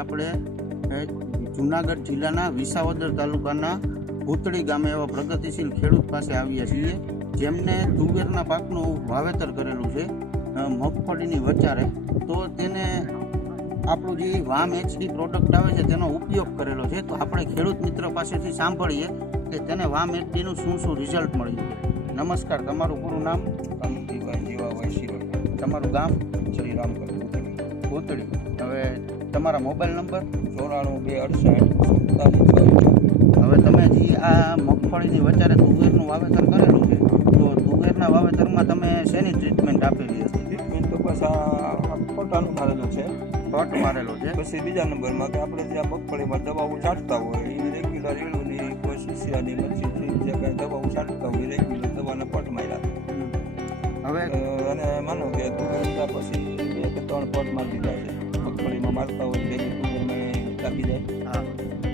આપણે જૂનાગઢ જિલ્લાના વિસાવદર તાલુકાના ભૂતળી ગામે એવા પ્રગતિશીલ ખેડૂત પાસે આવ્યા છીએ, જેમને તુવેરના પાકનું વાવેતર કરેલું છે મગફળીની વચારે. તો તેને આપણું જે વામ એચડી પ્રોડક્ટ આવે છે તેનો ઉપયોગ કરેલો છે. તો આપણે ખેડૂત મિત્ર પાસેથી સાંભળીએ કે તેને વામ એચડીનું શું રિઝલ્ટ મળ્યું છે. નમસ્કાર, તમારું પૂરું નામ? કાંતિભાઈ જીવાભાઈ શિરોડ, તમારું ગામ? શ્રીરામ ભૂતળી. હવે તમારા મોબાઈલ નંબર? 94 268 47 6. હવે તમે જે આ મગફળીની વચારે તુવેરનું વાવેતર કરેલું છે, તો તુવેરના વાવેતરમાં તમે શેની ટ્રીટમેન્ટ આપેલી હતી? ટ્રીટમેન્ટ તો બસ આ ફોટાનું મારેલો છે, ફટ મારેલો છે. પછી બીજા નંબરમાં કે આપણે જે આ મગફળીમાં દવાઓ છાંટતા હોય એ રેગ્યુલર એળુની કોઈ શીશિયાની મચ્છી જે કાંઈ દવાઓ છાંટતા હોય રેગ્યુલર દવાના પટ માર્યા. હવે અને માનો કે તુવેર લીધા પછી 2 કે 3 પટ મારી દીધા છે. મગફળીમાં મારતા હોય ભેગી તુવેરમાં લાગી જાય. હા,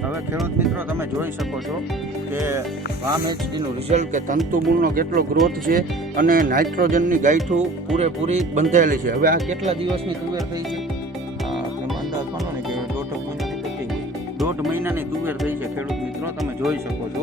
હવે ખેડૂત મિત્રો તમે જોઈ શકો છો કે વામ એચડીનું રિઝલ્ટ કે તંતુમૂળનો કેટલો ગ્રોથ છે અને નાઇટ્રોજનની ગાંઠું પૂરેપૂરી બંધાયેલી છે. હવે આ કેટલા દિવસની તુવેર થઈ છે? આપણે અંદાજ માનો ને કે 1.5 મહિનાની થતી હોય. 1.5 મહિનાની તુવેર થઈ છે ખેડૂત મિત્રો, તમે જોઈ શકો છો.